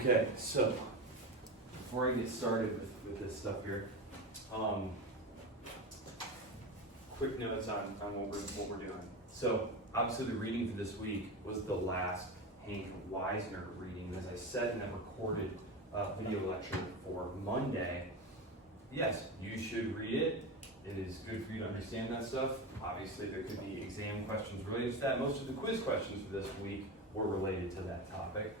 Okay, so before I get started with this stuff here, quick notes on what we're doing. So obviously the reading for this week was the last Hank Wisner reading. As I said in that recorded video lecture for Monday, yes, you should read it. It is good for you to understand that stuff. Obviously there could be exam questions related to that. Most of the quiz questions for this week were related to that topic.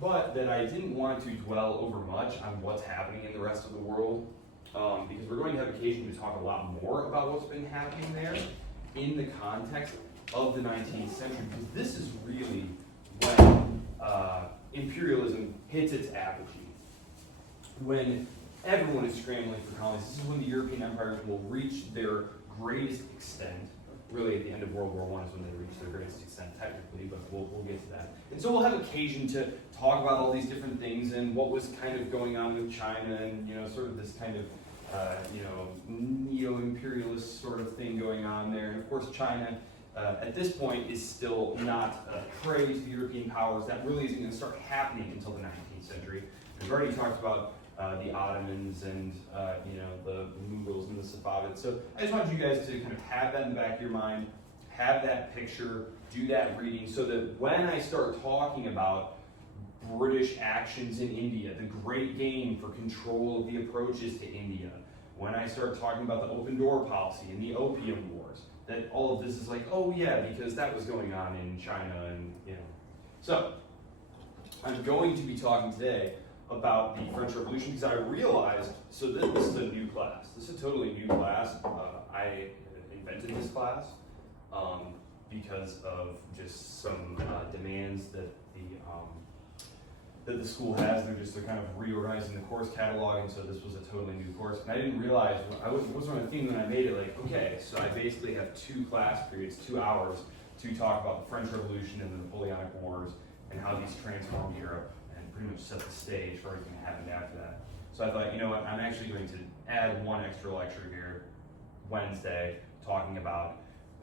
But that I didn't want to dwell over much on what's happening in the rest of the world, because we're going to have occasion to talk a lot more about what's been happening there in the context of the 19th century, because this is really when imperialism hits its apogee. When everyone is scrambling for colonies, this is when the European empires will reach their greatest extent. Really, at the end of World War I is when they reach their greatest extent, technically, but we'll get to that. And so we'll have occasion to talk about all these different things and what was kind of going on with China and, sort of this kind of, neo-imperialist sort of thing going on there. And of course, China, at this point, is still not prey to the European powers. That really isn't going to start happening until the 19th century. We've already talked about the Ottomans and the Mughals and the Safavids. So I just wanted you guys to kind of have that in the back of your mind, have that picture, do that reading, so that when I start talking about British actions in India, the great game for control of the approaches to India, when I start talking about the open door policy and the opium wars, that all of this is like, oh yeah, because that was going on in China and. So I'm going to be talking today about the French Revolution because I realized, so this is a new class. This is a totally new class. I invented this class because of just some demands that the school has. They're kind of reorganizing the course catalog, and so this was a totally new course. And I didn't realize, it wasn't on a theme when I made it, like, okay, so I basically have 2 class periods, 2 hours, to talk about the French Revolution and the Napoleonic Wars and how these transformed Europe and pretty much set the stage for everything that happened after that. So I thought, you know what, I'm actually going to add 1 extra lecture here, Wednesday, talking about,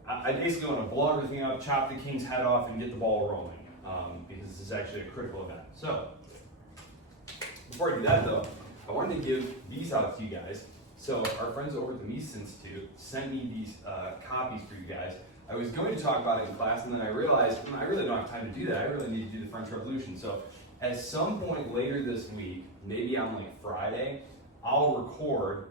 I basically want to blow everything up, chop the king's head off, and get the ball rolling. Because this is actually a critical event. So, before I do that though, I wanted to give these out to you guys. So, our friends over at the Mises Institute sent me these copies for you guys. I was going to talk about it in class, and then I realized I really don't have time to do that. I really need to do the French Revolution. So, at some point later this week, maybe on like Friday, I'll record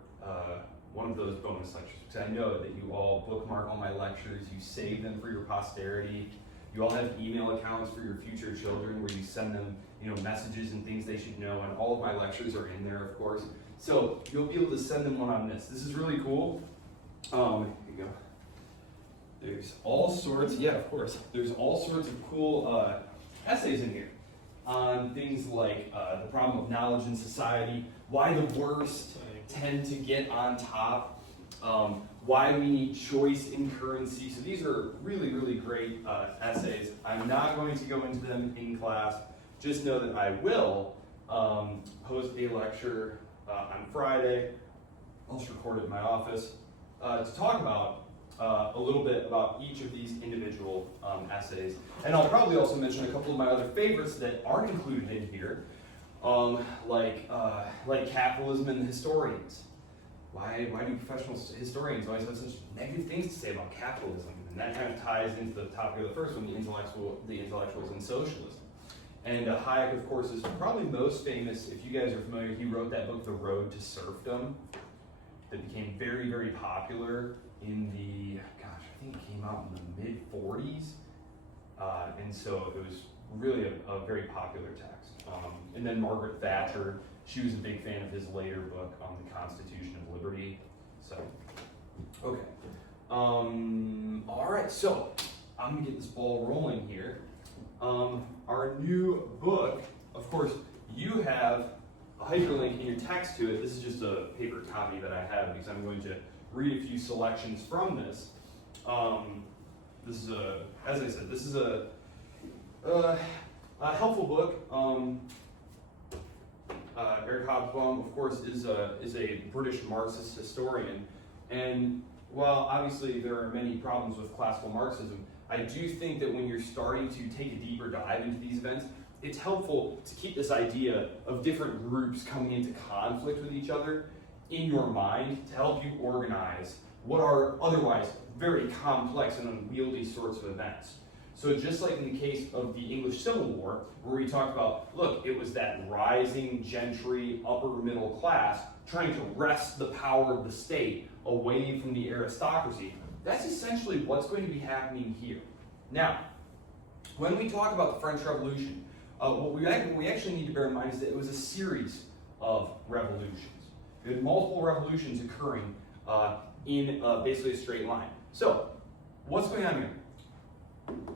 one of those bonus lectures, because I know that you all bookmark all my lectures, you save them for your posterity. You all have email accounts for your future children where you send them, messages and things they should know, and all of my lectures are in there, of course. So you'll be able to send them one on this. This is really cool. Here you go. There's all sorts, there's all sorts of cool essays in here on things like the problem of knowledge in society, why the worst tend to get on top, why we need choice in currency. So these are really, really great essays. I'm not going to go into them in class. Just know that I will host a lecture on Friday. I'll just record it in my office to talk about a little bit about each of these individual essays. And I'll probably also mention a couple of my other favorites that aren't included in here, like Capitalism and the Historians. Why do professional historians always have such negative things to say about capitalism? And that kind of ties into the topic of the first one, the intellectuals and socialism. And Hayek, of course, is probably most famous. If you guys are familiar, he wrote that book, The Road to Serfdom, that became very, very popular in the, I think it came out in the mid-40s. And so it was really a very popular text. And then Margaret Thatcher, she was a big fan of his later book on the Constitution of Liberty. So, okay. All right, so I'm gonna get this ball rolling here. Our new book, of course, you have a hyperlink in your text to it. This is just a paper copy that I have because I'm going to read a few selections from this. This is as I said, this is a helpful book. Eric Hobsbawm, of course, is a British Marxist historian, and while obviously there are many problems with classical Marxism, I do think that when you're starting to take a deeper dive into these events, it's helpful to keep this idea of different groups coming into conflict with each other in your mind to help you organize what are otherwise very complex and unwieldy sorts of events. So just like in the case of the English Civil War, where we talked about, look, it was that rising gentry, upper middle class trying to wrest the power of the state away from the aristocracy. That's essentially what's going to be happening here. Now, when we talk about the French Revolution, what we actually need to bear in mind is that it was a series of revolutions. We had multiple revolutions occurring in basically a straight line. So, what's going on here?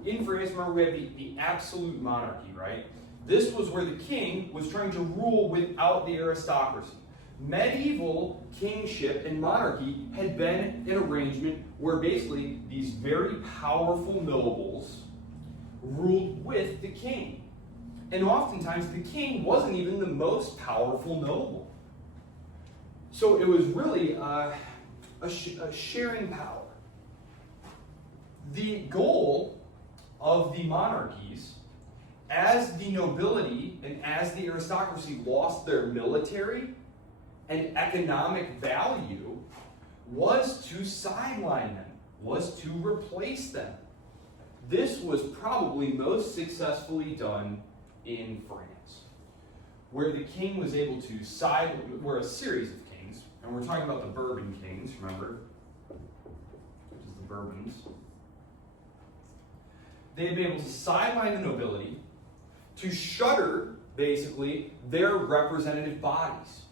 In France, remember, we have the absolute monarchy, right? This was where the king was trying to rule without the aristocracy. Medieval kingship and monarchy had been an arrangement where basically these very powerful nobles ruled with the king. And oftentimes the king wasn't even the most powerful noble. So it was really a sharing power. The goal of the monarchies, as the nobility and as the aristocracy lost their military and economic value, was to sideline them, was to replace them. This was probably most successfully done in France, where the king was able to were a series of kings, and we're talking about the Bourbon kings, remember, which is the Bourbons. They'd be able to sideline the nobility, to shutter, basically, their representative bodies.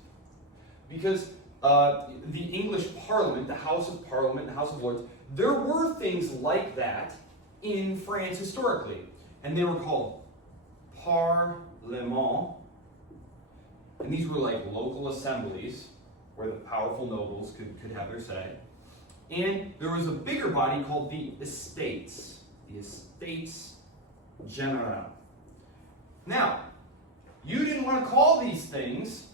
Because the English Parliament, the House of Parliament, the House of Lords, there were things like that in France historically. And they were called parlements. And these were like local assemblies where the powerful nobles could have their say. And there was a bigger body called the Estates. The Estates General. Now, you didn't want to call these things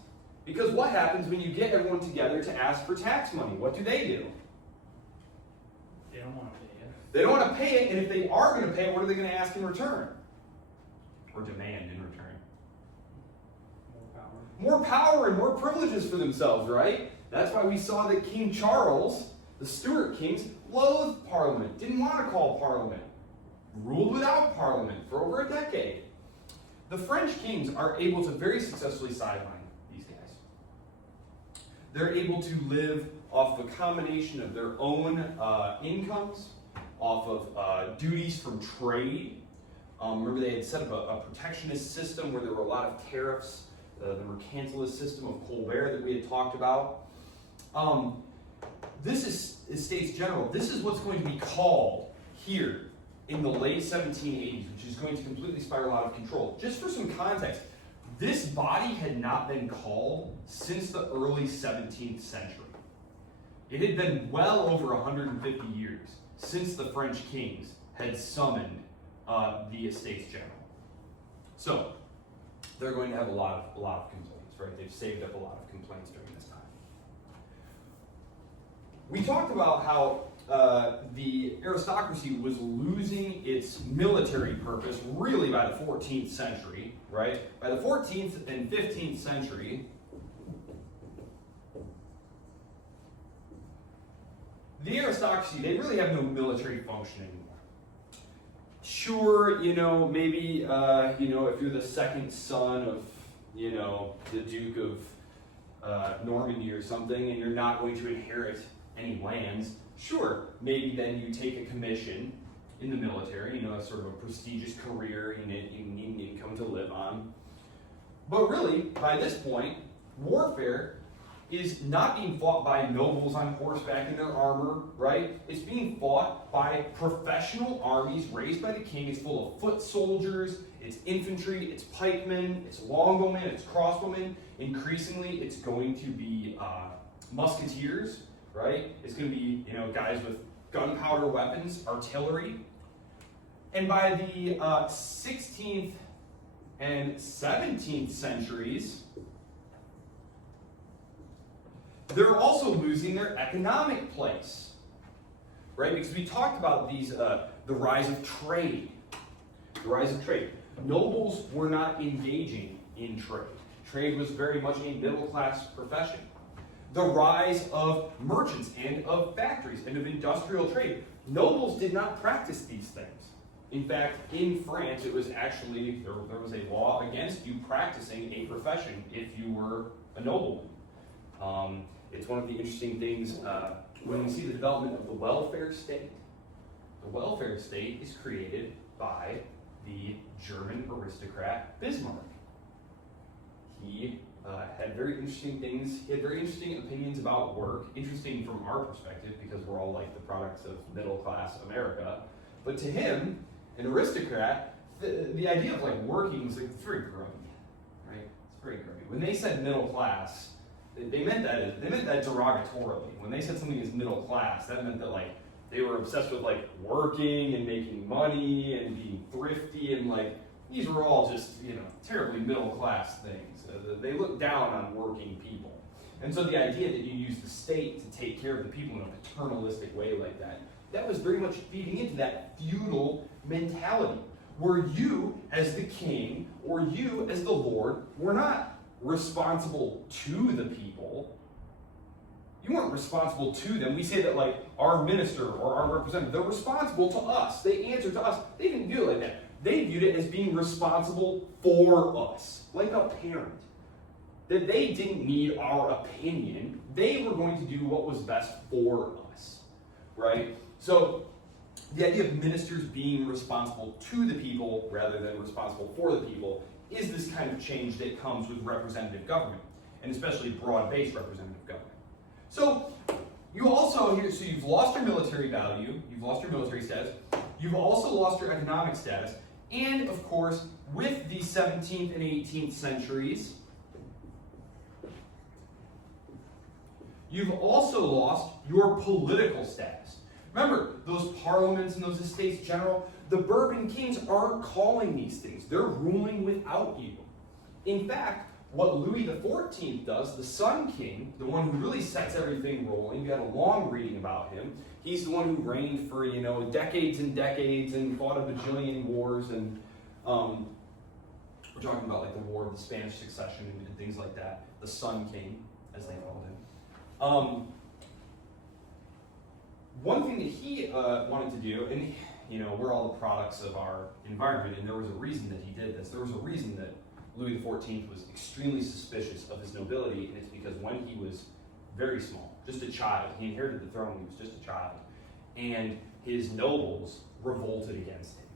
because what happens when you get everyone together to ask for tax money? What do? They don't want to pay it. They don't want to pay it, and if they are going to pay it, what are they going to ask in return? Or demand in return? More power and more privileges for themselves, right? That's why we saw that King Charles, the Stuart kings, loathed Parliament, didn't want to call Parliament, ruled without Parliament for over a decade. The French kings are able to very successfully sideline these guys. They're able to live off of a combination of their own incomes, off of duties from trade. Remember, they had set up a protectionist system where there were a lot of tariffs, the mercantilist system of Colbert that we had talked about. This is Estates General. This is what's going to be called here in the late 1780s, which is going to completely spiral out of control. Just for some context, this body had not been called since the early 17th century. It had been well over 150 years since the French kings had summoned the Estates General. So, they're going to have a lot of complaints, right? They've saved up a lot of complaints during this time. We talked about how the aristocracy was losing its military purpose really by the 14th century, right? By the 14th and 15th century, the aristocracy, they really have no military function anymore. Sure, maybe, if you're the second son of, the Duke of Normandy or something, and you're not going to inherit any lands, sure, maybe then you take a commission in the military, that's sort of a prestigious career, you need an income to live on. But really, by this point, warfare is not being fought by nobles on horseback in their armor, right? It's being fought by professional armies raised by the king. It's full of foot soldiers, it's infantry, it's pikemen, it's longbowmen, it's crossbowmen. Increasingly, it's going to be musketeers, right? It's going to be, guys with gunpowder weapons, artillery. And by the 16th and 17th centuries, they're also losing their economic place, right? Because we talked about these, the rise of trade. The rise of trade. nobles were not engaging in trade. Trade was very much a middle-class profession. The rise of merchants and of factories and of industrial trade. Nobles did not practice these things. In fact, in France, it was actually, there was a law against you practicing a profession if you were a nobleman. It's one of the interesting things when we see the development of the welfare state. The welfare state is created by the German aristocrat Bismarck. He had very interesting things. He had very interesting opinions about work, interesting from our perspective because we're all like the products of middle-class America. But to him, an aristocrat, the idea of like working was like, it's very grubby, right? It's very grubby. When they said middle class, they meant that derogatorily. When they said something is middle class, that meant that like they were obsessed with like working and making money and being thrifty and like these were all just terribly middle class things. They looked down on working people, and so the idea that you use the state to take care of the people in a paternalistic way like that was very much feeding into that feudal mentality, where you as the king or you as the lord were not responsible to the people. You weren't responsible to them. We say that like our minister or our representative, they're responsible to us. They answer to us. They didn't view it like that. They viewed it as being responsible for us, like a parent. That they didn't need our opinion. They were going to do what was best for us, right? So the idea of ministers being responsible to the people rather than responsible for the people is this kind of change that comes with representative government, and especially broad-based representative government. So you also here, so you've lost your military value, you've lost your military status, you've also lost your economic status, and of course, with the 17th and 18th centuries, you've also lost your political status. Remember, those parliaments and those estates general, the Bourbon kings aren't calling these things. They're ruling without you. In fact, what Louis XIV does, the Sun King, the one who really sets everything rolling, you had a long reading about him. He's the one who reigned for, decades and decades and fought a bajillion wars. And we're talking about like the War of the Spanish Succession and things like that. The Sun King, as they called him. One thing that he wanted to do, and we're all the products of our environment, and there was a reason that he did this. There was a reason that Louis XIV was extremely suspicious of his nobility, and it's because when he was very small, just a child, he inherited the throne when he was just a child, and his nobles revolted against him.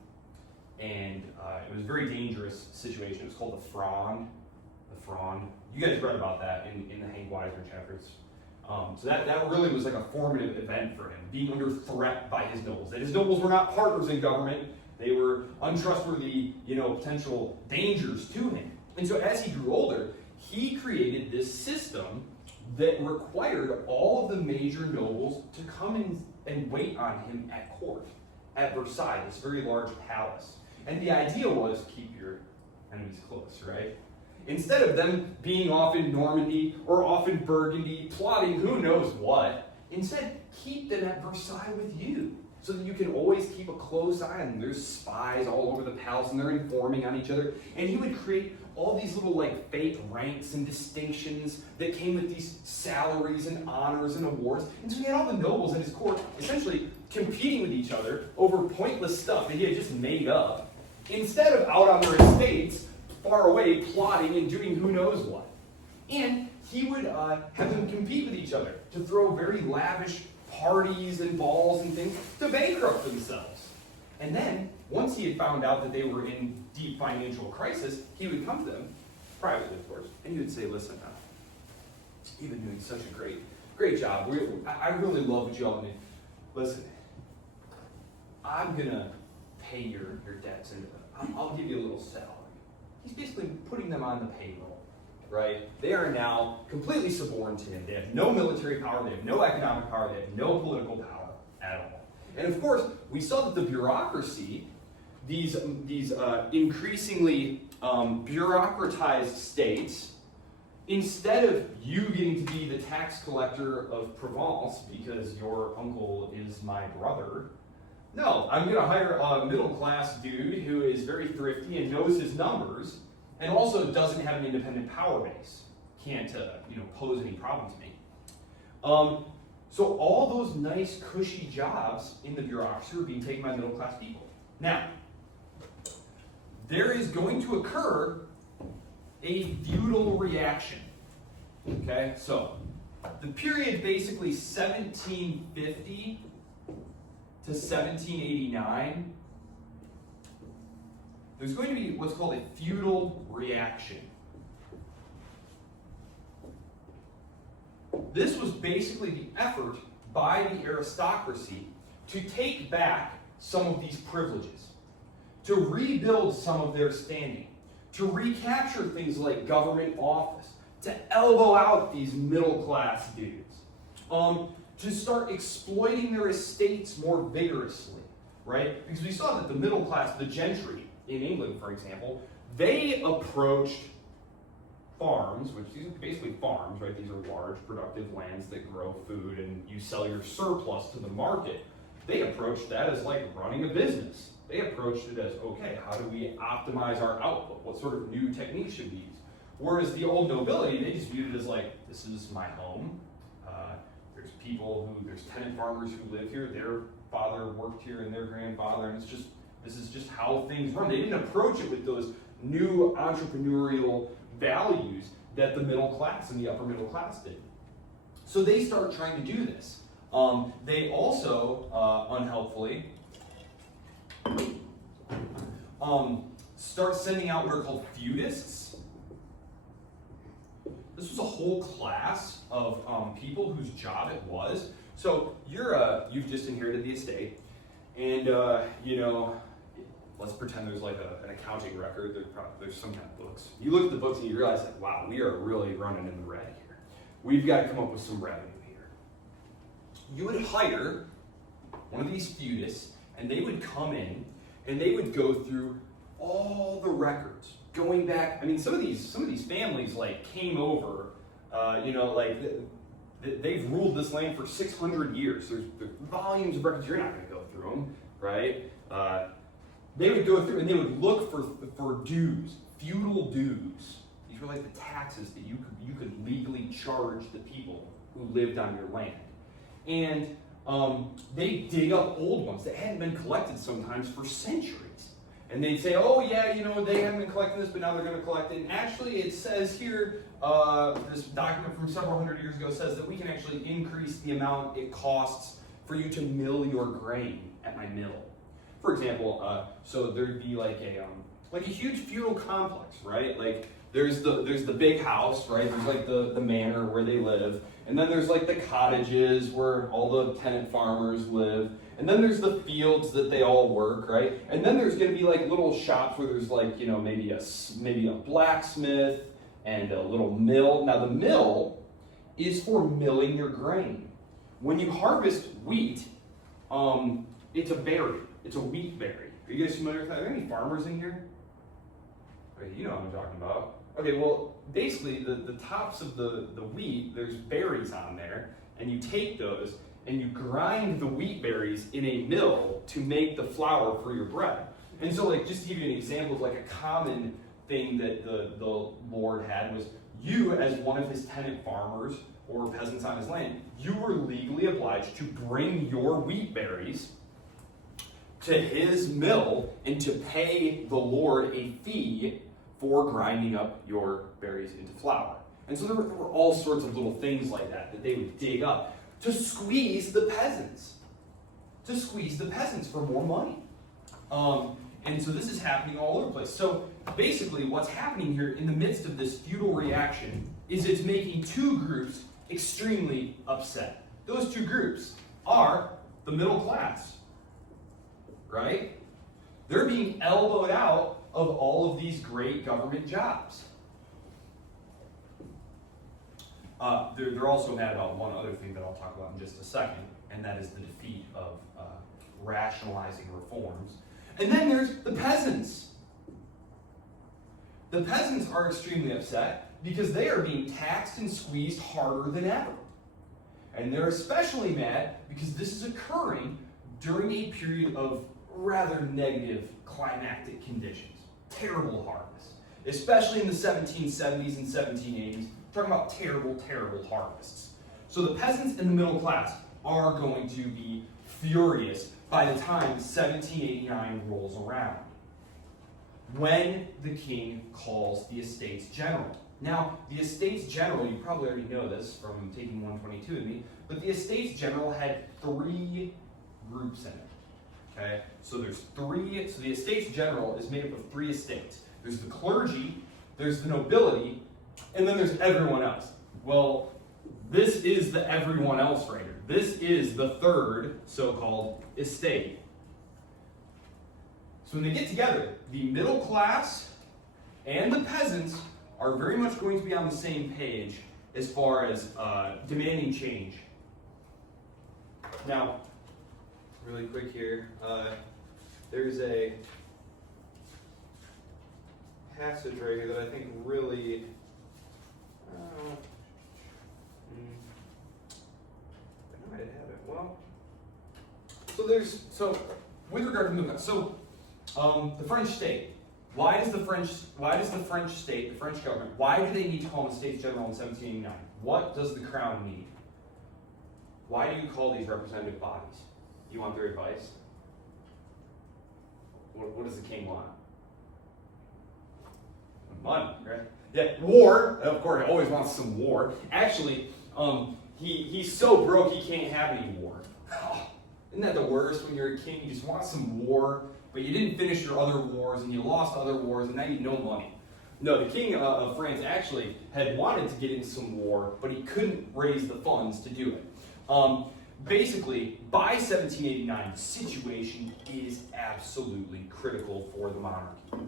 And it was a very dangerous situation. It was called the Fronde. The Fronde. You guys read about that in the Hank Wisner chapters. So that really was like a formative event for him, being under threat by his nobles. That his nobles were not partners in government. They were untrustworthy, potential dangers to him. And so as he grew older, he created this system that required all of the major nobles to come in and wait on him at court, at Versailles, this very large palace. And the idea was keep your enemies close, right? Instead of them being off in Normandy or off in Burgundy, plotting who knows what, instead keep them at Versailles with you, so that you can always keep a close eye on them. There's spies all over the palace, and they're informing on each other. And he would create all these little like fake ranks and distinctions that came with these salaries and honors and awards. And so he had all the nobles at his court essentially competing with each other over pointless stuff that he had just made up, instead of out on their estates, far away, plotting and doing who knows what. And he would have them compete with each other to throw very lavish parties and balls and things to bankrupt themselves. And then, once he had found out that they were in deep financial crisis, he would come to them, privately of course, and he would say, listen, you've been doing such a great job. I really love what you all do. Listen, I'm going to pay your debts, and I'll give you a little salary. He's basically putting them on the payroll, right? They are now completely suborned to him. They have no military power, they have no economic power, they have no political power at all. And of course, we saw that the bureaucracy, these increasingly bureaucratized states, instead of you getting to be the tax collector of Provence because your uncle is my brother, No, I'm going to hire a middle-class dude who is very thrifty and knows his numbers, and also doesn't have an independent power base. Can't, pose any problem to me. So all those nice, cushy jobs in the bureaucracy are being taken by middle-class people. Now, there is going to occur a feudal reaction. Okay, so the period basically 1750 to 1789, there's going to be what's called a feudal reaction. This was basically the effort by the aristocracy to take back some of these privileges, to rebuild some of their standing, to recapture things like government office, to elbow out these middle-class dudes, to start exploiting their estates more vigorously, right? Because we saw that the middle class, the gentry in England, for example, they approached farms, which these are basically farms, right? These are large, productive lands that grow food, and you sell your surplus to the market. They approached that as like running a business. They approached it as, okay, how do we optimize our output? What sort of new techniques should we use? Whereas the old nobility, they just viewed it as like, this is my home. There's tenant farmers who live here. Their father worked here and their grandfather, and this is just how things run. They didn't approach it with those new entrepreneurial values that the middle class and the upper middle class did. So they start trying to do this. They also, unhelpfully, start sending out what are called feudists. This was a whole class of people whose job it was. So you've just inherited the estate, and let's pretend there's like an accounting record. There's some kind of books. You look at the books and you realize that, wow, we are really running in the red here. We've got to come up with some revenue here. You would hire one of these feudists, and they would come in and they would go through all the records going back. I mean, some of these families like came over, they've ruled this land for 600 years. There's volumes of records. You're not going to go through them, right? They would go through and they would look for dues, feudal dues. These were like the taxes that you could legally charge the people who lived on your land. And they dig up old ones that hadn't been collected sometimes for centuries. And they'd say, oh yeah, they haven't been collecting this, but now they're going to collect it. And actually it says here, this document from several hundred years ago says that we can actually increase the amount it costs for you to mill your grain at my mill. For example, so there'd be like a huge feudal complex, right? Like there's the big house, right? There's like the manor where they live, and then there's like the cottages where all the tenant farmers live, and then there's the fields that they all work, right? And then there's going to be like little shops where there's like maybe a blacksmith and a little mill. Now the mill is for milling your grain. When you harvest wheat, it's a berry. It's a wheat berry. Are you guys familiar with that? Are there any farmers in here? Okay, you know what I'm talking about. Okay, well, basically, the tops of the wheat, there's berries on there, and you take those, and you grind the wheat berries in a mill to make the flour for your bread. And so, like, just to give you an example of, like, a common thing that the Lord had was you, as one of his tenant farmers or peasants on his land, you were legally obliged to bring your wheat berries to his mill and to pay the Lord a fee for grinding up your berries into flour. And so there were all sorts of little things like that they would dig up to squeeze the peasants. For more money. And so this is happening all over the place. So basically what's happening here in the midst of this feudal reaction is it's making two groups extremely upset. Those two groups are the middle class, right? They're being elbowed out of all of these great government jobs. They're also mad about one other thing that I'll talk about in just a second, and that is the defeat of rationalizing reforms. And then there's the peasants. The peasants are extremely upset because they are being taxed and squeezed harder than ever. And they're especially mad because this is occurring during a period of rather negative climactic conditions, terrible harvests, especially in the 1770s and 1780s. We're talking about terrible, terrible harvests. So the peasants and the middle class are going to be furious by the time 1789 rolls around, when the king calls the Estates General. Now, the Estates General, you probably already know this from taking 122 with me, but the Estates General had 3 groups in it. Okay, so the Estates General is made up of 3 estates. There's the clergy, there's the nobility, and then there's everyone else. Well, this is the everyone else right here. This is the 3rd so-called estate. So when they get together, the middle class and the peasants are very much going to be on the same page as far as demanding change. Now, really quick here, there's a passage right here that I think really, I might have it. Well, so with regard to movement, the French state. Why does the French state, the French government, why do they need to call an Estates General in 1789? What does the crown need? Why do you call these representative bodies? You want their advice? What does the king want? Money, right? Yeah, war. Of course, he always wants some war. Actually, he's so broke he can't have any war. Isn't that the worst when you're a king? You just want some war, but you didn't finish your other wars, and you lost other wars, and now you have no money. No, the king of France actually had wanted to get into some war, but he couldn't raise the funds to do it. Basically, by 1789, the situation is absolutely critical for the monarchy.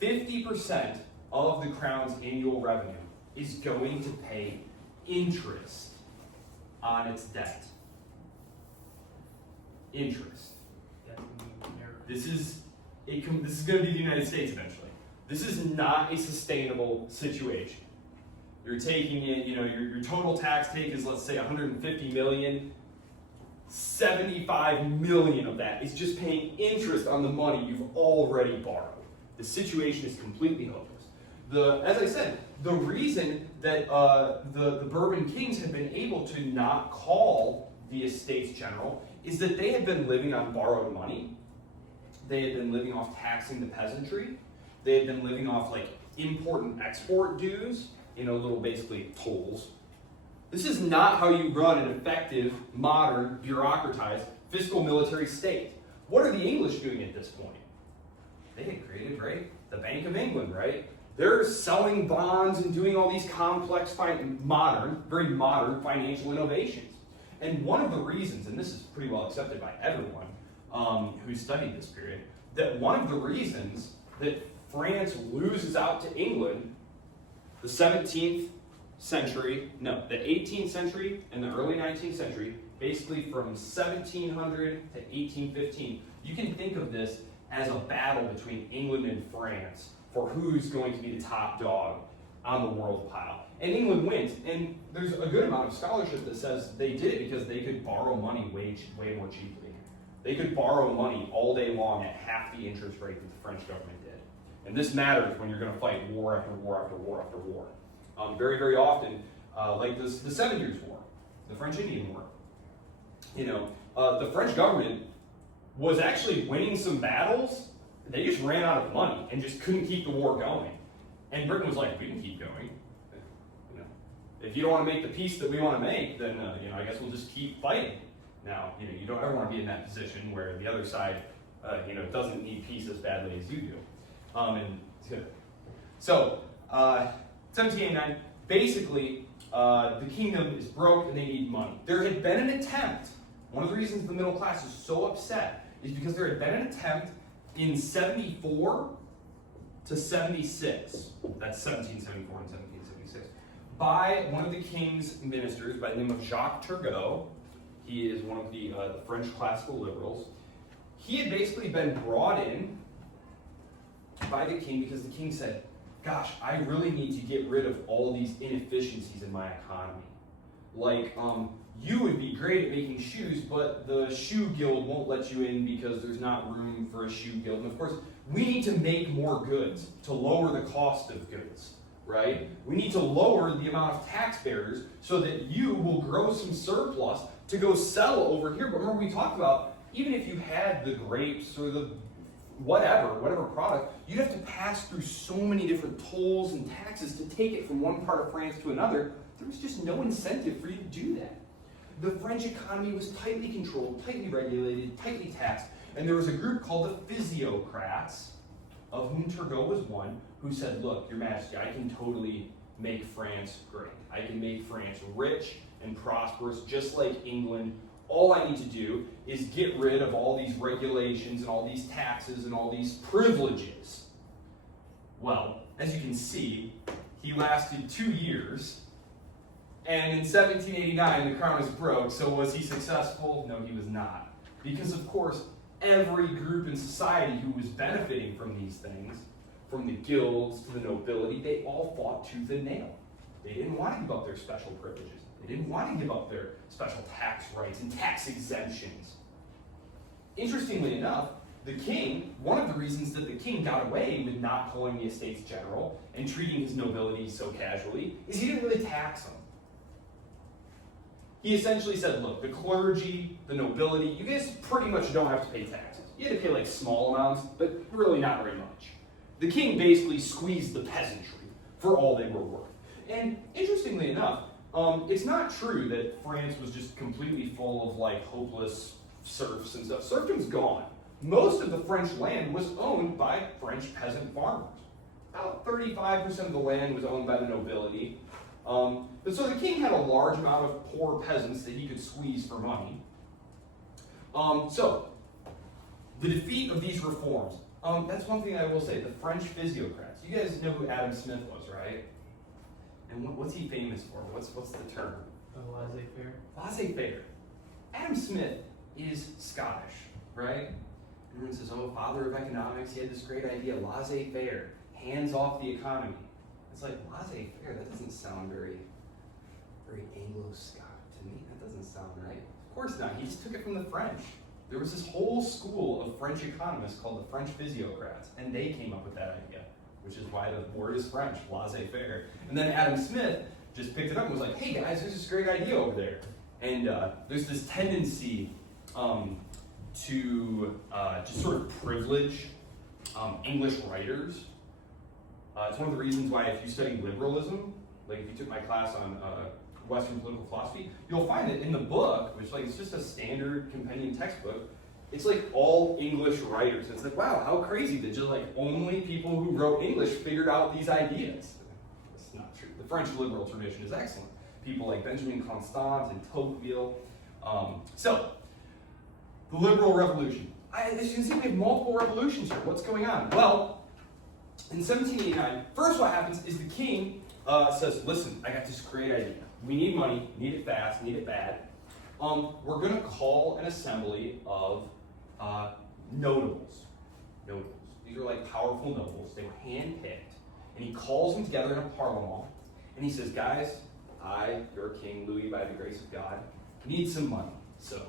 50% of the crown's annual revenue is going to pay interest on its debt. Interest. This is going to be the United States eventually. This is not a sustainable situation. You're taking in, your total tax take is, let's say, 150 million. 75 million of that is just paying interest on the money you've already borrowed. The situation is completely hopeless. As I said, the reason that the Bourbon kings had been able to not call the Estates General is that they had been living on borrowed money. They had been living off taxing the peasantry. They had been living off import and export dues, little basically tolls. This is not how you run an effective, modern, bureaucratized, fiscal military state. What are the English doing at this point? They had created, right, the Bank of England, right? They're selling bonds and doing all these complex, very modern financial innovations. And one of the reasons, and this is pretty well accepted by everyone who studied this period, that one of the reasons that France loses out to England, the 18th century and the early 19th century, basically from 1700 to 1815, you can think of this as a battle between England and France for who's going to be the top dog on the world pile. And England wins, and there's a good amount of scholarship that says they did it because they could borrow money way more cheaply. They could borrow money all day long at half the interest rate that the French government did. And this matters when you're going to fight war after war after war after war. Very, very often, like the 7 Years' War, the French-Indian War. The French government was actually winning some battles. They just ran out of money and just couldn't keep the war going. And Britain was like, we can keep going. If you don't want to make the peace that we want to make, then I guess we'll just keep fighting. Now, you don't ever want to be in that position where the other side, doesn't need peace as badly as you do. So, 1789, basically, the kingdom is broke and they need money. There had been an attempt. One of the reasons the middle class is so upset is because there had been an attempt in 74 to 76. That's 1774 and 1776. By one of the king's ministers by the name of Jacques Turgot. He is one of the French classical liberals. He had basically been brought in by the king because the king said, gosh, I really need to get rid of all these inefficiencies in my economy. Like you would be great at making shoes, but the shoe guild won't let you in because there's not room for a shoe guild. And of course, we need to make more goods to lower the cost of goods, right? We need to lower the amount of tax bearers so that you will grow some surplus to go sell over here. But remember, we talked about, even if you had the grapes or the whatever product, you'd have to pass through so many different tolls and taxes to take it from one part of France to another. There was just no incentive for you to do that. The French economy was tightly controlled, tightly regulated, tightly taxed, and there was a group called the physiocrats, of whom Turgot was one, who said, look, Your Majesty, I can totally make France great. I can make France rich and prosperous, just like England. All I need to do is get rid of all these regulations and all these taxes and all these privileges. Well, as you can see, he lasted 2 years, and in 1789 the crown was broke, so was he successful? No, he was not. Because of course, every group in society who was benefiting from these things, from the guilds to the nobility, they all fought tooth and nail. They didn't want to give up their special privileges. They didn't want to give up their special tax rights and tax exemptions. Interestingly enough, the king, one of the reasons that the king got away with not calling the estates general and treating his nobility so casually is he didn't really tax them. He essentially said, look, the clergy, the nobility, you guys pretty much don't have to pay taxes. You had to pay like small amounts, but really not very much. The king basically squeezed the peasantry for all they were worth. And interestingly enough, it's not true that France was just completely full of like hopeless serfs and stuff. Serfdom's gone. Most of the French land was owned by French peasant farmers. About 35% of the land was owned by the nobility. But so the king had a large amount of poor peasants that he could squeeze for money. So, the defeat of these reforms. That's one thing I will say, the French physiocrats. You guys know who Adam Smith was, right? And what's he famous for? What's the term? Laissez-faire. Laissez-faire. Adam Smith is Scottish, right? Everyone says, oh, father of economics, he had this great idea, laissez-faire, hands off the economy. It's like, laissez-faire, that doesn't sound very Anglo-Scot to me. That doesn't sound right. Of course not. He just took it from the French. There was this whole school of French economists called the French physiocrats, and they came up with that idea, which is why the word is French, laissez-faire. And then Adam Smith just picked it up and was like, hey guys, there's this great idea over there. And there's this tendency to just sort of privilege English writers. It's one of the reasons why if you study liberalism, like if you took my class on Western political philosophy, you'll find that in the book, which like it's just a standard compendium textbook, it's like all English writers. It's like, wow, how crazy that just like only people who wrote English figured out these ideas. That's not true. The French liberal tradition is excellent. People like Benjamin Constant and Tocqueville. So, the liberal revolution. As you can see, we have multiple revolutions here. What's going on? Well, in 1789, first what happens is the king says, listen, I got this great idea. We need money, need it fast, need it bad. We're going to call an assembly of notables. These are like powerful nobles. They were hand-picked. And he calls them together in a parlement. And he says, guys, I, your king, Louis, by the grace of God, need some money. So,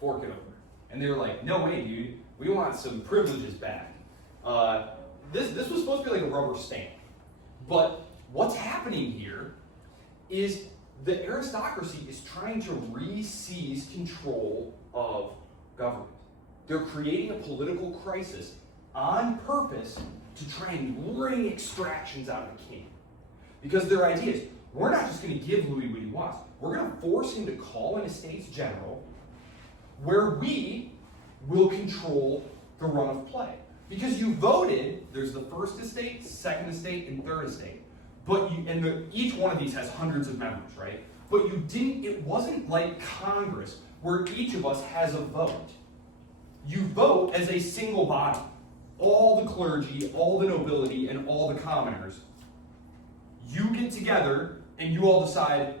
fork it over. And they were like, no way, dude. We want some privileges back. This was supposed to be like a rubber stamp. But what's happening here is the aristocracy is trying to re-seize control of government. They're creating a political crisis on purpose to try and wring extractions out of the king. Because their idea is, we're not just going to give Louis what he wants. We're going to force him to call an estates general where we will control the run of play. Because you voted, there's the first estate, second estate, and third estate. But each one of these has hundreds of members, right? But it wasn't like Congress, where each of us has a vote. You vote as a single body. All the clergy, all the nobility, and all the commoners. You get together, and you all decide,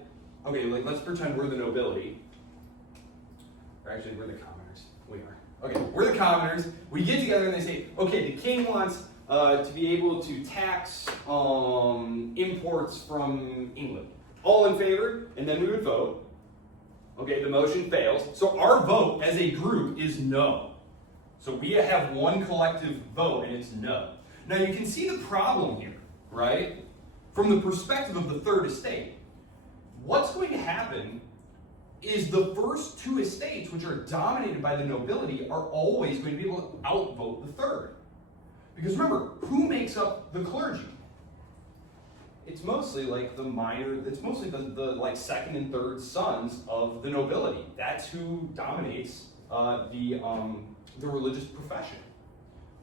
okay, like let's pretend we're the nobility. Or actually, we're the commoners. We are. Okay, we're the commoners. We get together and they say, okay, the king wants to be able to tax imports from England. All in favor? And then we would vote. Okay, the motion fails. So our vote as a group is no. So we have one collective vote, and it's no. Now you can see the problem here, right? From the perspective of the third estate, what's going to happen is the first two estates, which are dominated by the nobility, are always going to be able to outvote the third. Because remember, who makes up the clergy? It's mostly like the minor, it's mostly the like second and third sons of the nobility. That's who dominates the religious profession.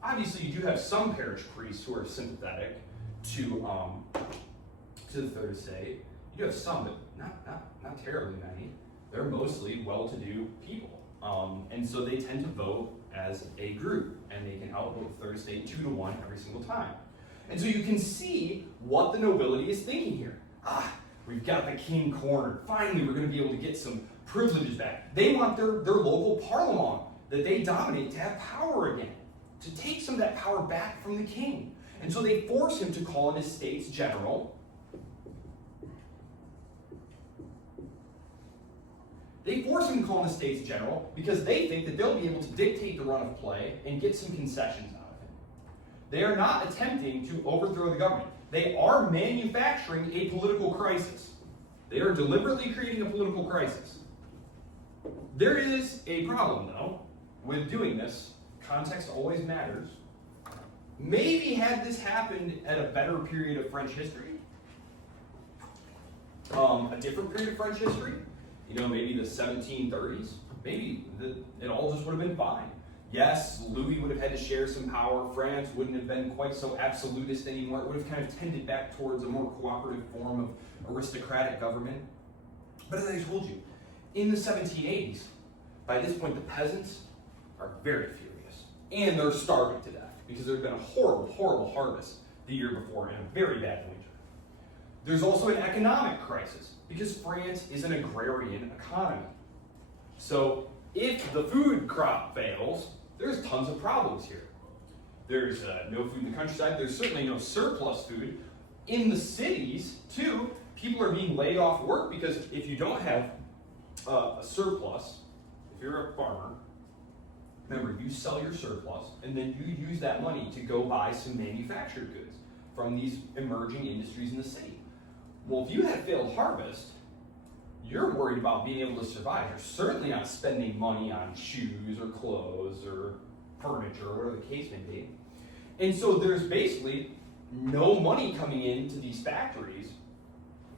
Obviously, you do have some parish priests who are sympathetic to the third estate. You do have some, but not terribly many. They're mostly well-to-do people, and so they tend to vote as a group, and they can outvote the third estate 2-1 every single time. And so you can see what the nobility is thinking here. We've got the king cornered. Finally, we're going to be able to get some privileges back. They want their local parlement that they dominate to have power again, to take some of that power back from the king. And so they force him to call in his States General. They force him to call in the States General because they think that they'll be able to dictate the run of play and get some concessions out of him. They are not attempting to overthrow the government. They are manufacturing a political crisis. They are deliberately creating a political crisis. There is a problem, though, with doing this. Context always matters. Maybe had this happened at a better period of French history, a different period of French history, maybe the 1730s, maybe it all just would have been fine. Yes, Louis would have had to share some power. France wouldn't have been quite so absolutist anymore. It would have kind of tended back towards a more cooperative form of aristocratic government. But as I told you, in the 1780s, by this point, the peasants are very furious. And they're starving to death because there had been a horrible, horrible harvest the year before and a very bad winter. There's also an economic crisis because France is an agrarian economy. So if the food crop fails, there's tons of problems here. There's no food in the countryside. There's certainly no surplus food. In the cities, too, people are being laid off work because if you don't have a surplus, if you're a farmer, remember, you sell your surplus and then you use that money to go buy some manufactured goods from these emerging industries in the city. Well, if you had failed harvest, you're worried about being able to survive. You're certainly not spending money on shoes or clothes or furniture or whatever the case may be. And so there's basically no money coming into these factories,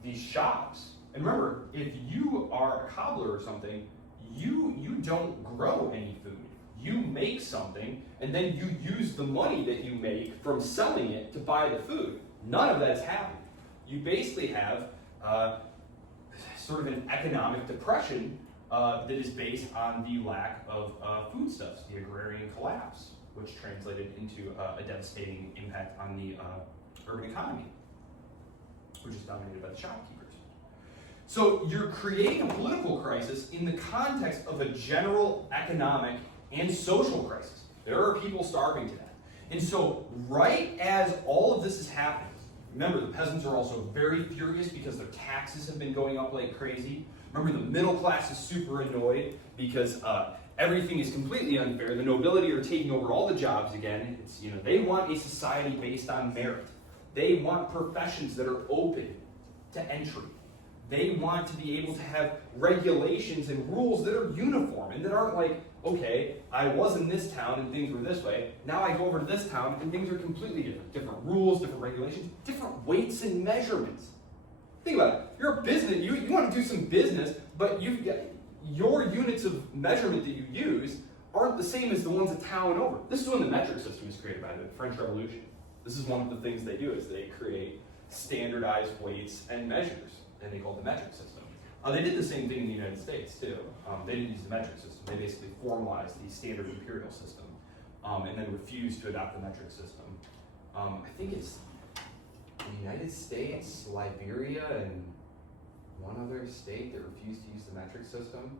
these shops. And remember, if you are a cobbler or something, you don't grow any food. You make something, and then you use the money that you make from selling it to buy the food. None of that's happening. You basically have sort of an economic depression that is based on the lack of foodstuffs, the agrarian collapse, which translated into a devastating impact on the urban economy, which is dominated by the shopkeepers. So you're creating a political crisis in the context of a general economic and social crisis. There are people starving to death. And so right as all of this is happening, remember, the peasants are also very furious because their taxes have been going up like crazy. Remember, the middle class is super annoyed because everything is completely unfair. The nobility are taking over all the jobs again. It's, they want a society based on merit. They want professions that are open to entry. They want to be able to have regulations and rules that are uniform and that aren't like, okay, I was in this town and things were this way. Now I go over to this town and things are completely different. Different rules, different regulations, different weights and measurements. Think about it. You're a business, you want to do some business, but you've got your units of measurement that you use aren't the same as the ones a town over. This is when the metric system is created by the French Revolution. This is one of the things they do is they create standardized weights and measures, and they call it the metric system. They did the same thing in the United States, too. They didn't use the metric system. They basically formalized the standard imperial system and then refused to adopt the metric system. I think it's the United States, Liberia, and one other state that refused to use the metric system.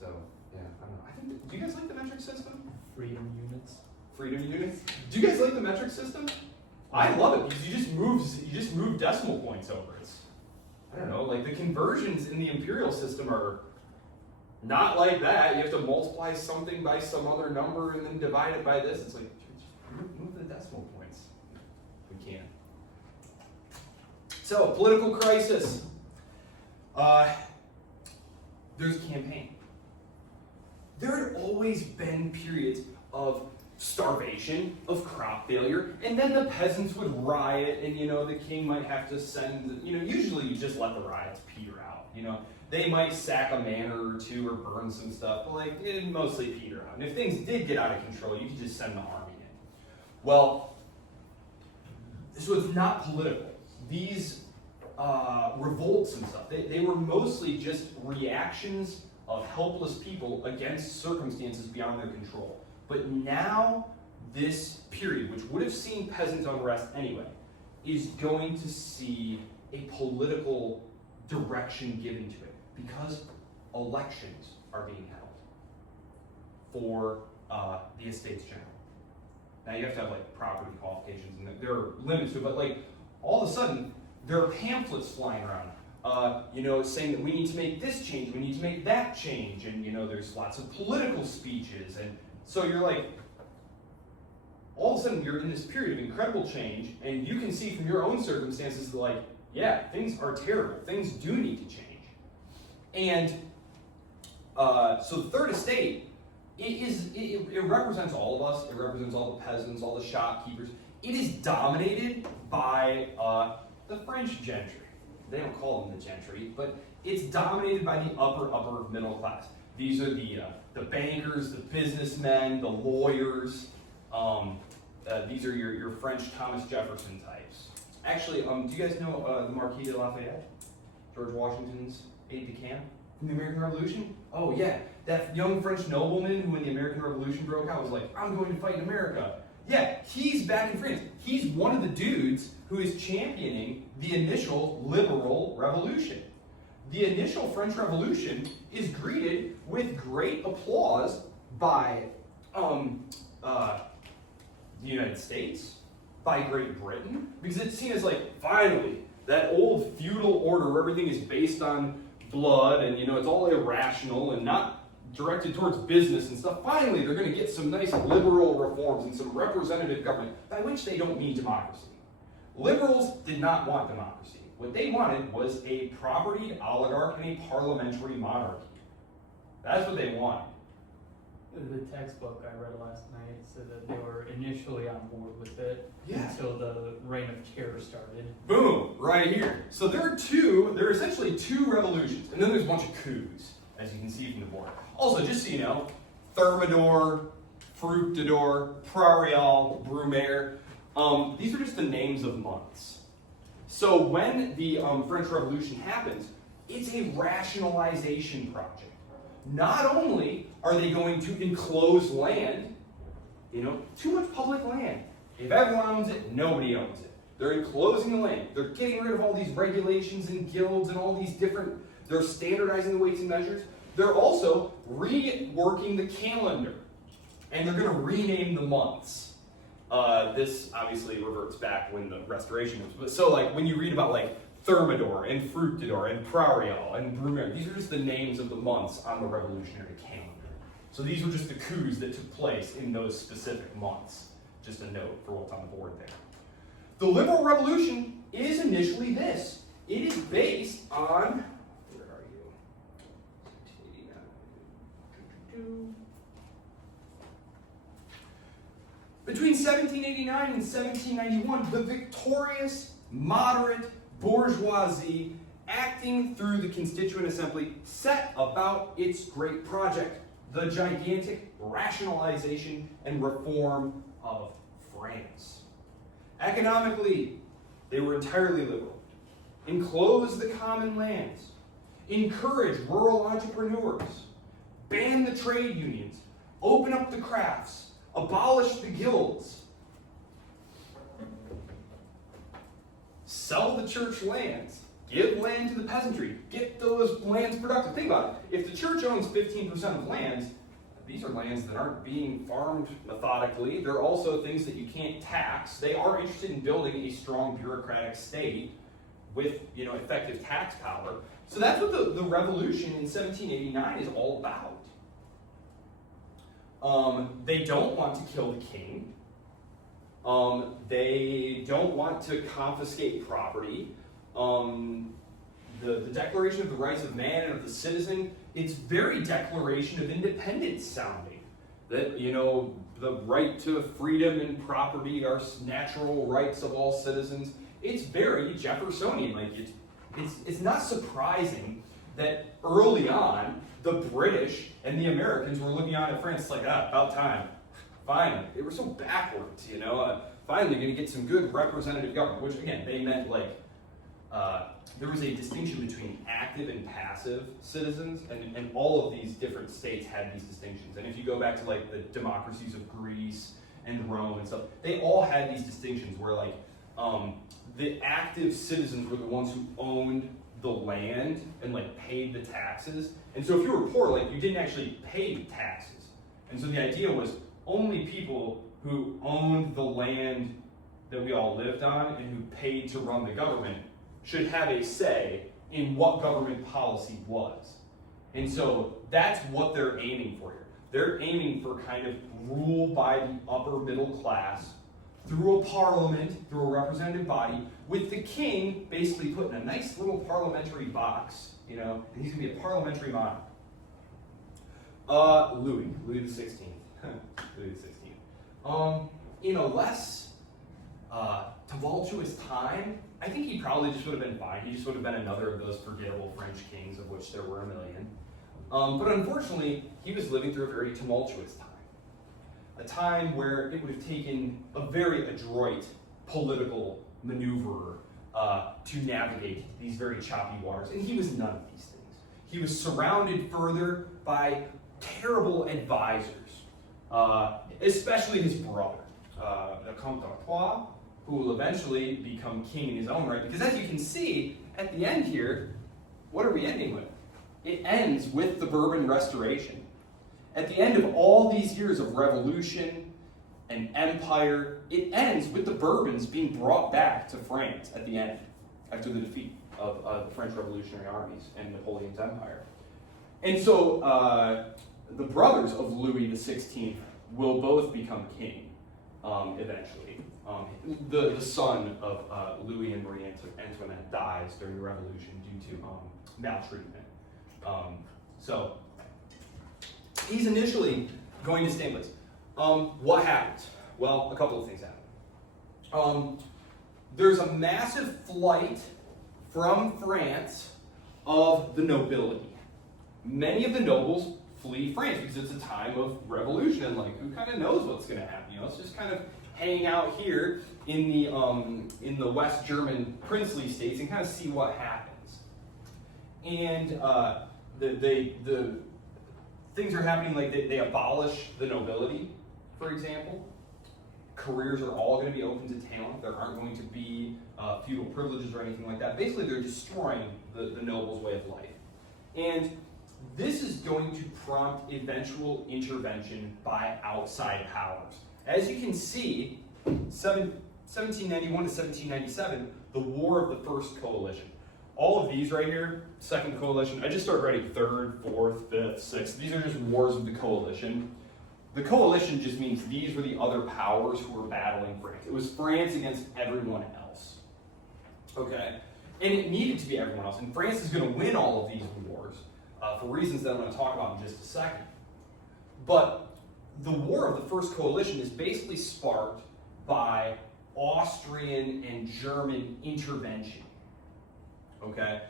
So, yeah, I don't know. Do you guys like the metric system? Freedom units. Freedom units? Do you guys like the metric system? I love it because you just move decimal points over. I don't know, like the conversions in the imperial system are Not like that. You have to multiply something by some other number and then divide it by this. It's like, just move the decimal points. We can't. So, political crisis. There's a campaign. There had always been periods of starvation, of crop failure, and then the peasants would riot, and the king might have to send, usually you just let the riots peter out, They might sack a manor or two or burn some stuff, but it mostly peter out. And if things did get out of control, you could just send the army in. Well, so it's not political. These revolts and stuff, they were mostly just reactions of helpless people against circumstances beyond their control. But now, this period, which would have seen peasant unrest anyway, is going to see a political direction given to it because elections are being held for the Estates General. Now you have to have property qualifications, and there are limits to it, but all of a sudden there are pamphlets flying around. Saying that we need to make this change, we need to make that change, and there's lots of political speeches, and so you're all of a sudden you're in this period of incredible change, and you can see from your own circumstances that yeah, things are terrible, things do need to change. And so the Third Estate, it represents all of us, it represents all the peasants, all the shopkeepers. It is dominated by the French gentry. They don't call them the gentry, but it's dominated by the upper middle class. These are the bankers, the businessmen, the lawyers. These are your French Thomas Jefferson types. Actually, do you guys know the Marquis de Lafayette? George Washington's aide-de-camp from the American Revolution? Oh yeah, that young French nobleman who when the American Revolution broke out was like, I'm going to fight in America. Yeah, he's back in France. He's one of the dudes who is championing the initial liberal revolution. The initial French Revolution is greeted with great applause by the United States, by Great Britain, because it's seen as finally, that old feudal order where everything is based on blood and it's all irrational and not directed towards business and stuff. Finally, they're going to get some nice liberal reforms and some representative government, by which they don't mean democracy. Liberals did not want democracy. What they wanted was a propertied oligarch and a parliamentary monarchy. That's what they wanted. The textbook I read last night said that they were initially on board with it until the reign of terror started. Boom, right here. So there are essentially two revolutions, and then there's a bunch of coups, as you can see from the board. Also, just so you know, Thermidor, Fructidor, Prairial, Brumaire, these are just the names of months. So when the French Revolution happens, it's a rationalization project. Not only are they going to enclose land, too much public land. If everyone owns it, nobody owns it. They're enclosing the land. They're getting rid of all these regulations and guilds and all these different, they're standardizing the weights and measures. They're also reworking the calendar. And they're going to rename the months. This obviously reverts back when the Restoration was. So when you read about Thermidor and Fructidor and Prairial and Brumaire, these are just the names of the months on the revolutionary calendar. So these were just the coups that took place in those specific months. Just a note for what's on the board there. The liberal revolution is initially this. It is based on, where are you? 1789. Between 1789 and 1791, the victorious, moderate bourgeoisie, acting through the Constituent Assembly, set about its great project, the gigantic rationalization and reform of France. Economically, they were entirely liberal. Enclose the common lands. Encourage rural entrepreneurs. Ban the trade unions. Open up the crafts. Abolish the guilds. Sell the church lands. Give land to the peasantry. Get those lands productive. Think about it. If the church owns 15% of lands, these are lands that aren't being farmed methodically. They're also things that you can't tax. They are interested in building a strong bureaucratic state. with, effective tax power. So that's what the revolution in 1789 is all about. They don't want to kill the king. They don't want to confiscate property. The Declaration of the Rights of Man and of the Citizen, it's very Declaration of Independence sounding. That, the right to freedom and property are natural rights of all citizens. It's very Jeffersonian. Like, it's not surprising that early on, the British and the Americans were looking on at France like, about time. Finally. They were so backwards, finally going to get some good representative government, which, again, they meant, there was a distinction between active and passive citizens, and all of these different states had these distinctions. And if you go back to, the democracies of Greece and Rome and stuff, they all had these distinctions where, the active citizens were the ones who owned the land and, paid the taxes. And so if you were poor, you didn't actually pay taxes. And so the idea was only people who owned the land that we all lived on and who paid to run the government should have a say in what government policy was. And so that's what they're aiming for here. They're aiming for kind of rule by the upper middle class through a parliament, through a representative body, with the king basically put in a nice little parliamentary box, and he's going to be a parliamentary monarch. Louis the 16th. Louis the 16th. In a less tumultuous time, I think he probably just would have been fine. He just would have been another of those forgettable French kings, of which there were a million. But unfortunately, he was living through a very tumultuous time. A time where it would have taken a very adroit political maneuverer to navigate these very choppy waters. And he was none of these things. He was surrounded further by terrible advisors, especially his brother, the Comte d'Artois, who will eventually become king in his own right. Because as you can see, at the end here, what are we ending with? It ends with the Bourbon Restoration. At the end of all these years of revolution and empire, it ends with the Bourbons being brought back to France at the end, after the defeat of the French Revolutionary armies and Napoleon's empire. And so the brothers of Louis XVI will both become king eventually. The son of Louis and Marie Antoinette dies during the revolution due to maltreatment. So he's initially going to stay in place. What happens? Well, a couple of things happen. There's a massive flight from France of the nobility. Many of the nobles flee France because it's a time of revolution, and who kind of knows what's going to happen? It's just kind of hang out here in the West German princely states and kind of see what happens. And the things are happening, they abolish the nobility, for example. Careers are all going to be open to talent. There aren't going to be feudal privileges or anything like that. Basically, they're destroying the noble's way of life. And this is going to prompt eventual intervention by outside powers. As you can see, 1791 to 1797, the War of the First Coalition. All of these right here, Second Coalition, I just started writing Third, Fourth, Fifth, Sixth. These are just wars of the coalition. The coalition just means these were the other powers who were battling France. It was France against everyone else. Okay? And it needed to be everyone else. And France is going to win all of these wars for reasons that I'm going to talk about in just a second. But the War of the First Coalition is basically sparked by Austrian and German intervention. Okay?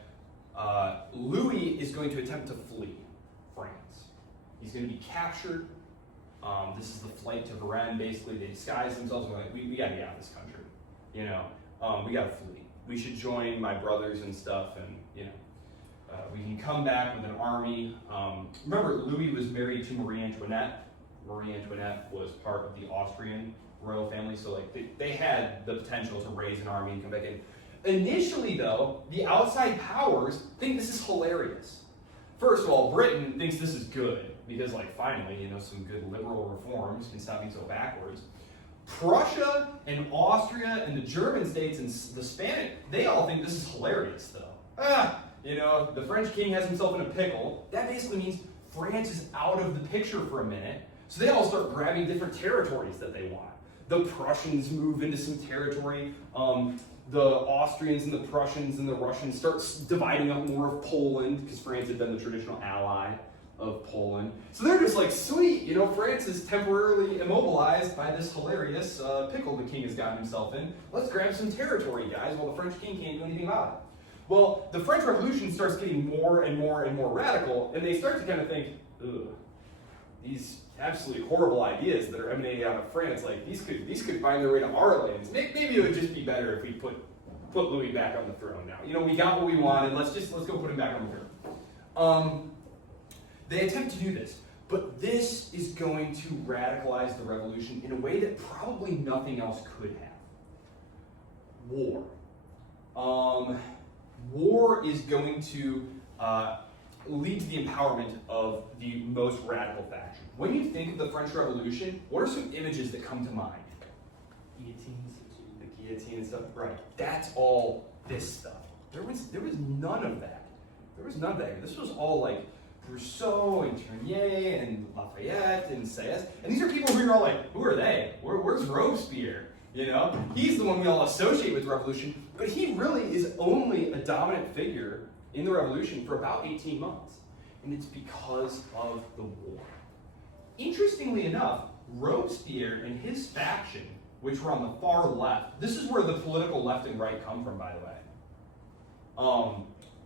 Louis is going to attempt to flee France. He's going to be captured. This is the flight to Varennes. Basically, they disguise themselves. We're like, we got to get out of this country. We got to flee. We should join my brothers and stuff, and we can come back with an army. Remember, Louis was married to Marie Antoinette. Marie Antoinette was part of the Austrian royal family, so they had the potential to raise an army and come back in. Initially, though, the outside powers think this is hilarious. First of all, Britain thinks this is good because, finally, some good liberal reforms can stop being so backwards. Prussia and Austria and the German states and the Spanish, they all think this is hilarious, though. The French king has himself in a pickle. That basically means France is out of the picture for a minute, so they all start grabbing different territories that they want. The Prussians move into some territory. The Austrians and the Prussians and the Russians start dividing up more of Poland, because France had been the traditional ally of Poland. So they're just like, sweet, France is temporarily immobilized by this hilarious pickle the king has gotten himself in. Let's grab some territory, guys, while the French king can't do anything about it. Well, the French Revolution starts getting more and more and more radical, and they start to kind of think, ugh, these absolutely horrible ideas that are emanating out of France, like these could find their way to our lands. Maybe it would just be better if we put Louis back on the throne now. We got what we wanted. Let's go put him back on the throne. They attempt to do this, but this is going to radicalize the revolution in a way that probably nothing else could have. War. War is going to lead to the empowerment of the most radical faction. When you think of the French Revolution, what are some images that come to mind? Guillotines. The guillotine and stuff, right? That's all this stuff. There was none of that. There was none of that. This was all like Rousseau and Tournier and Lafayette and Sayes. And these are people who are all like, who are they? Where's Robespierre? He's the one we all associate with revolution, but he really is only a dominant figure in the revolution for about 18 months. And it's because of the war. Interestingly enough, Robespierre and his faction, which were on the far left, this is where the political left and right come from, by the way.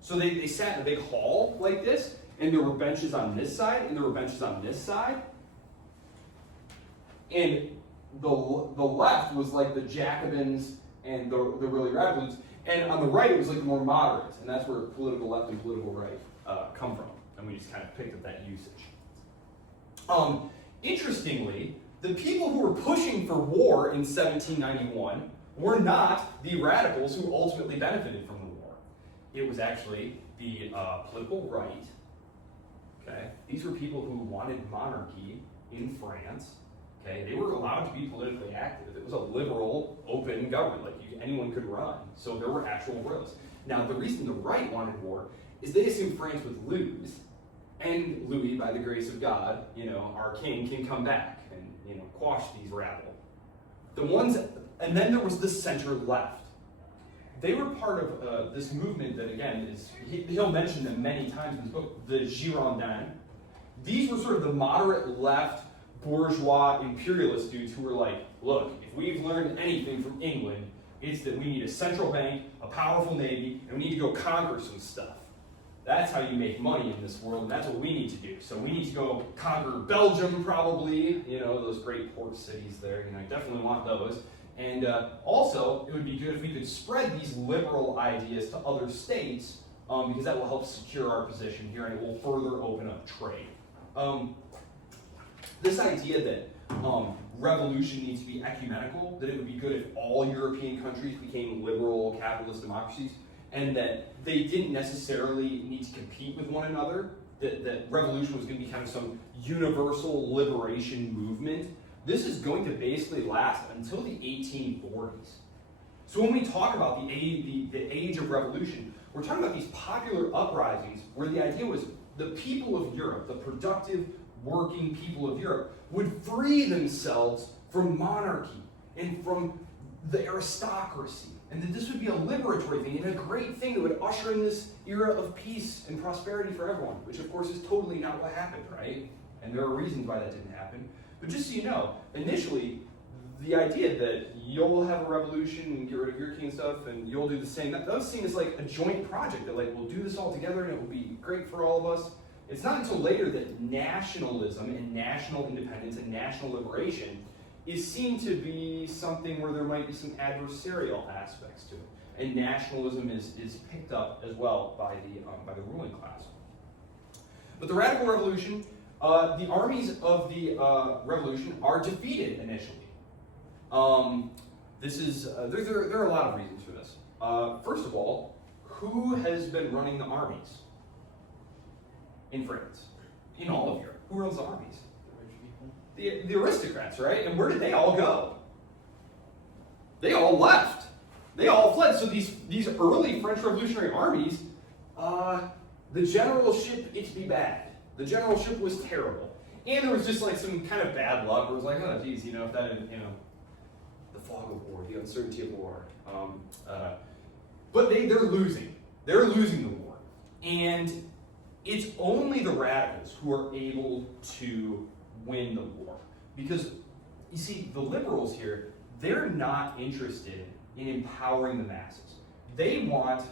So they sat in a big hall like this, and there were benches on this side, and there were benches on this side. And the left was like the Jacobins and the really radicals, and on the right it was like the more moderates, and that's where political left and political right come from. And we just kind of picked up that usage. Interestingly, the people who were pushing for war in 1791 were not the radicals who ultimately benefited from the war. It was actually the political right. Okay, these were people who wanted monarchy in France. Okay, they were allowed to be politically active. It was a liberal, open government, like anyone could run. So there were actual roads. Now, the reason the right wanted war is they assumed France would lose, and Louis, by the grace of God, our king, can come back and quash these rabble. And then there was the center left. They were part of this movement that, again, he'll mention them many times in his book, the Girondins. These were sort of the moderate left, bourgeois, imperialist dudes who were like, look, if we've learned anything from England, it's that we need a central bank, a powerful navy, and we need to go conquer some stuff. That's how you make money in this world, and that's what we need to do. So we need to go conquer Belgium, probably, those great port cities there. I definitely want those. And also, it would be good if we could spread these liberal ideas to other states, because that will help secure our position here, and it will further open up trade. This idea that revolution needs to be ecumenical, that it would be good if all European countries became liberal capitalist democracies, and that they didn't necessarily need to compete with one another, that revolution was going to be kind of some universal liberation movement. This is going to basically last until the 1840s. So when we talk about the age of revolution, we're talking about these popular uprisings where the idea was the people of Europe, the productive working people of Europe, would free themselves from monarchy and from the aristocracy. And that this would be a liberatory thing and a great thing that would usher in this era of peace and prosperity for everyone, which of course is totally not what happened, right? And there are reasons why that didn't happen. But just so you know, initially, the idea that you'll have a revolution and get rid of your king and stuff and you'll do the same, that was seen as like a joint project, that like we'll do this all together and it will be great for all of us. It's not until later that nationalism and national independence and national liberation is seen to be something where there might be some adversarial aspects to it. And nationalism is picked up as well by the ruling class. But the radical revolution, the armies of the revolution are defeated initially. There are a lot of reasons for this. First of all, who has been running the armies in France? In all of Europe. Who runs the armies? The aristocrats, right? And where did they all go? they all left. They all fled. So these early French Revolutionary armies, the generalship, it be bad. The generalship was terrible. And there was just like some kind of bad luck where it was like, oh geez, if that, the fog of war, the uncertainty of war. But they're losing. They're losing the war. And it's only the radicals who are able to win the war. Because, you see, the liberals here, they're not interested in empowering the masses. They want,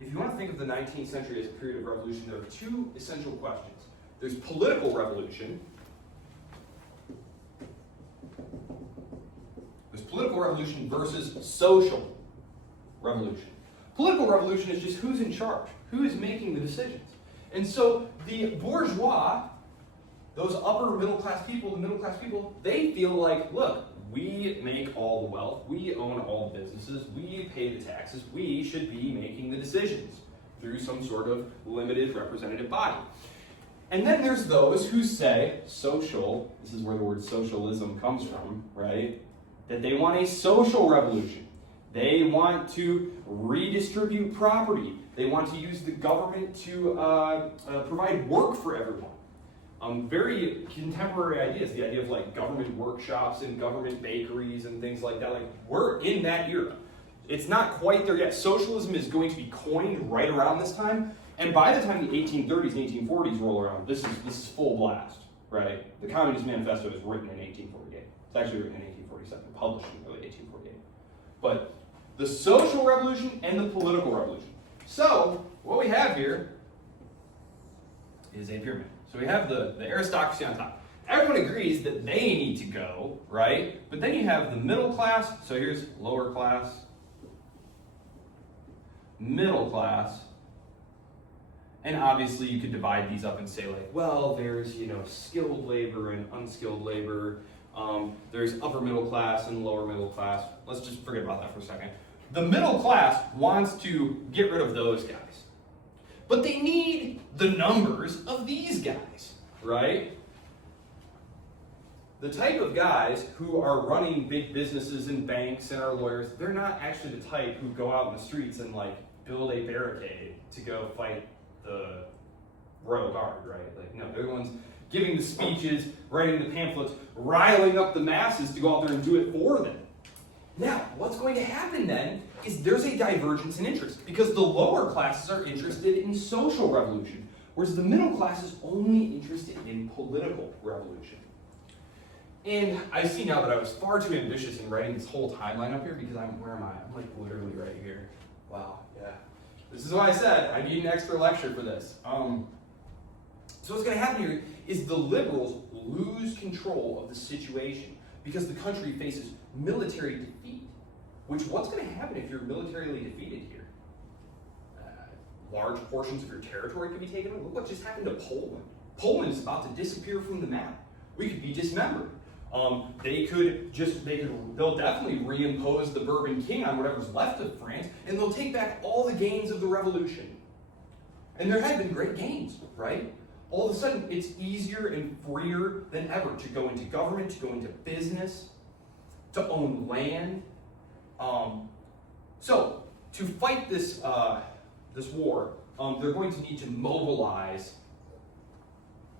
if you want to think of the 19th century as a period of revolution, there are two essential questions. There's political revolution. There's political revolution versus social revolution. Political revolution is just who's in charge, who is making the decisions. And so the bourgeois, those upper middle class people, they feel like, look, we make all the wealth, we own all the businesses, we pay the taxes, we should be making the decisions through some sort of limited representative body. And then there's those who say, social, this is where the word socialism comes from, right? That they want a social revolution. They want to redistribute property. They want to use the government to provide work for everyone. Very contemporary ideas, the idea of like government workshops and government bakeries and things like that. Like, we're in that era. It's not quite there yet. Socialism is going to be coined right around this time. And by the time the 1830s and 1840s roll around, this is full blast, right? The Communist Manifesto is written in 1848. It's actually written in 1847, published in early 1848. But the social revolution and the political revolution. So, what we have here is a pyramid. So we have the aristocracy on top. Everyone agrees that they need to go, right? But then you have the middle class. So here's lower class, middle class. And obviously you could divide these up and say like, well, there's, skilled labor and unskilled labor. There's upper middle class and lower middle class. Let's just forget about that for a second. The middle class wants to get rid of those guys. But they need the numbers of these guys, right? The type of guys who are running big businesses and banks and are lawyers, they're not actually the type who go out in the streets and like build a barricade to go fight the royal guard, right? Like, no, they're the ones giving the speeches, writing the pamphlets, riling up the masses to go out there and do it for them. Now, what's going to happen then is there's a divergence in interest because the lower classes are interested in social revolution, whereas the middle class is only interested in political revolution. And I see now that I was far too ambitious in writing this whole timeline up here because where am I? I'm like literally right here. Wow, yeah. This is why I said I need an extra lecture for this. So what's going to happen here is the liberals lose control of the situation because the country faces military defeat. What's going to happen if you're militarily defeated here? Large portions of your territory could be taken away. Look what just happened to Poland. Poland is about to disappear from the map. We could be dismembered. They'll definitely reimpose the Bourbon king on whatever's left of France, and they'll take back all the gains of the revolution. And there had been great gains, right? All of a sudden, it's easier and freer than ever to go into government, to go into business, to own land. So, to fight this war, they're going to need to mobilize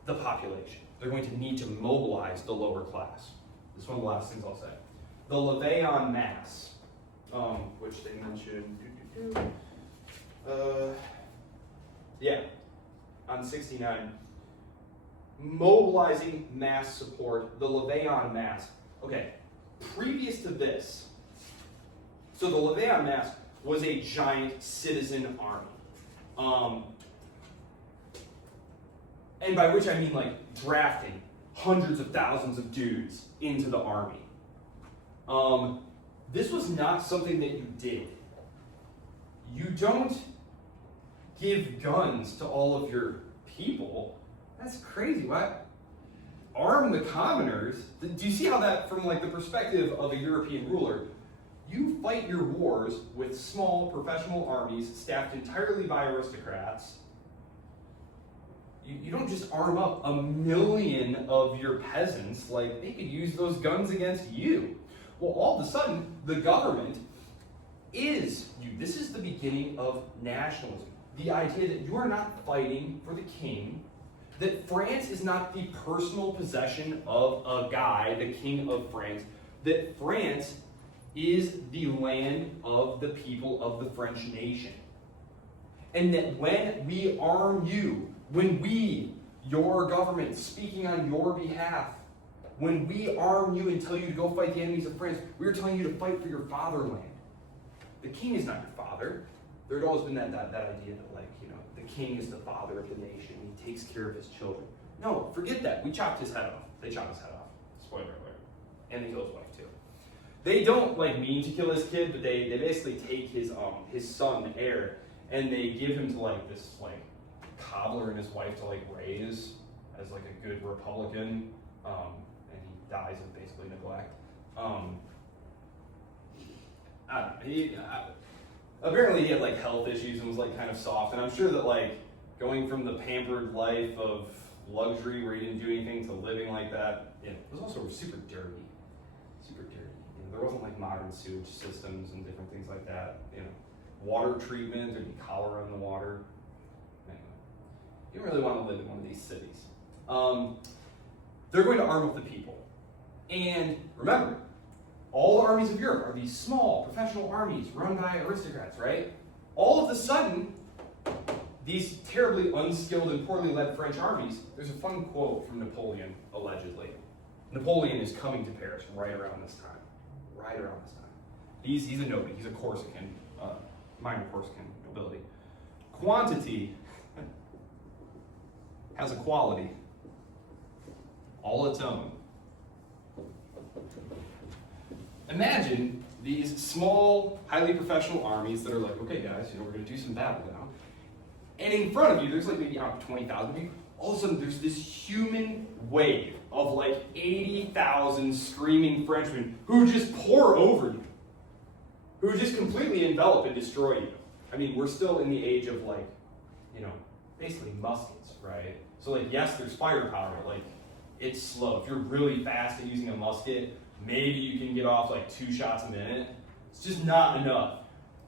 the population. They're going to need to mobilize the lower class. This is one of the last things I'll say. The levée en masse, which they mentioned, on 69. Mobilizing mass support, the levée en masse. Okay, previous to this, so the levée en masse was a giant citizen army. And by which I mean like drafting hundreds of thousands of dudes into the army. This was not something that you did. You don't give guns to all of your people. That's crazy. What? Arm the commoners? Do you see how that, from like the perspective of a European ruler, you fight your wars with small professional armies staffed entirely by aristocrats. You don't just arm up 1 million of your peasants, like they could use those guns against you. Well, all of a sudden, the government is you. This is the beginning of nationalism. The idea that you are not fighting for the king, that France is not the personal possession of a guy, the king of France, that France is the land of the people of the French nation. And that when we arm you, when we, your government, speaking on your behalf, when we arm you and tell you to go fight the enemies of France, we are telling you to fight for your fatherland. The king is not your father. There had always been that idea that, like, you know, the king is the father of the nation. He takes care of his children. No, forget that. We chopped his head off. They chopped his head off. Spoiler alert. And they kill his wife too. They don't like mean to kill his kid, but they basically take his son, the heir, and they give him to like this like cobbler and his wife to like raise as like a good Republican, and he dies of basically neglect. I don't know. Apparently he had like health issues and was like kind of soft, and I'm sure that like going from the pampered life of luxury where he didn't do anything to living like that, it was also super dirty. Super dirty. You know, there wasn't like modern sewage systems and different things like that. You know, water treatment, there'd be cholera in the water. Anyway, you don't really want to live in one of these cities. They're going to arm up the people. And remember, all the armies of Europe are these small professional armies run by aristocrats, right? All of a sudden, these terribly unskilled and poorly led French armies, there's a fun quote from Napoleon, allegedly. Napoleon is coming to Paris right around this time. Right around this time. He's a nobody. He's a Corsican, minor Corsican nobility. Quantity has a quality all its own. Imagine these small, highly professional armies that are like, okay guys, you know, we're gonna do some battle now. And in front of you, there's like maybe 20,000 people. All of a sudden, there's this human wave of like 80,000 screaming Frenchmen who just pour over you, who just completely envelop and destroy you. I mean, we're still in the age of like, you know, basically muskets, right? So like, yes, there's firepower, but like, it's slow. If you're really fast at using a musket, maybe you can get off like 2 shots a minute. It's just not enough.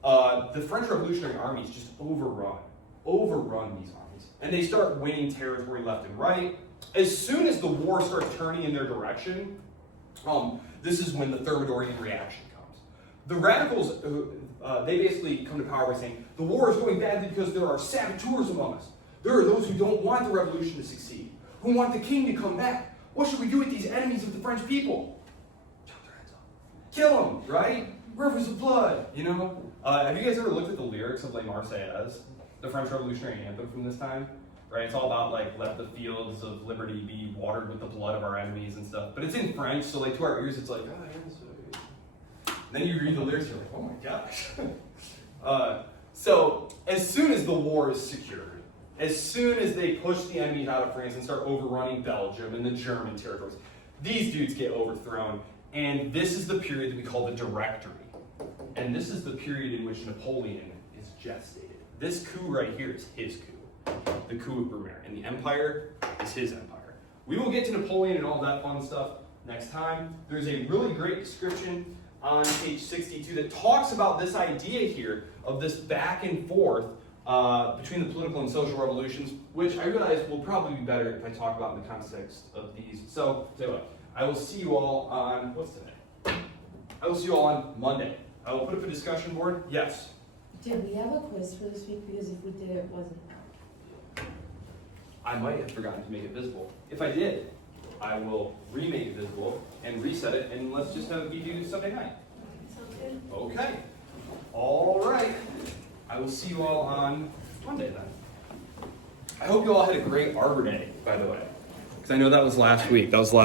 The French Revolutionary armies just overrun these armies. And they start winning territory left and right. As soon as the war starts turning in their direction, this is when the Thermidorian reaction comes. The radicals, they basically come to power by saying, the war is going badly because there are saboteurs among us. There are those who don't want the revolution to succeed, who want the king to come back. What should we do with these enemies of the French people? Chop their heads off. Kill them, right? Rivers of blood, you know? Have you guys ever looked at the lyrics of La Marseillaise, the French Revolutionary anthem from this time? Right? It's all about like, let the fields of liberty be watered with the blood of our enemies and stuff. But it's in French, so like to our ears, it's like, then you read the lyrics, you're like, oh my gosh. So as soon as the war is secured, as soon as they push the enemies out of France and start overrunning Belgium and the German territories, these dudes get overthrown. And this is the period that we call the Directory. And this is the period in which Napoleon is gestated. This coup right here is his coup, the coup of Brumaire. And the empire is his empire. We will get to Napoleon and all that fun stuff next time. There's a really great description on page 62 that talks about this idea here of this back and forth between the political and social revolutions, which I realize will probably be better if I talk about in the context of these. So, tell you what, I will see you all on, what's today? I will see you all on Monday. I will put up a discussion board. Yes? Did we have a quiz for this week? Because if we did, it wasn't out. I might have forgotten to make it visible. If I did, I will remake it visible and reset it, and let's just have it be due Sunday night. Sounds good. Okay. All right. I will see you all on Monday then. I hope you all had a great Arbor Day, by the way. Because I know that was last week. That was last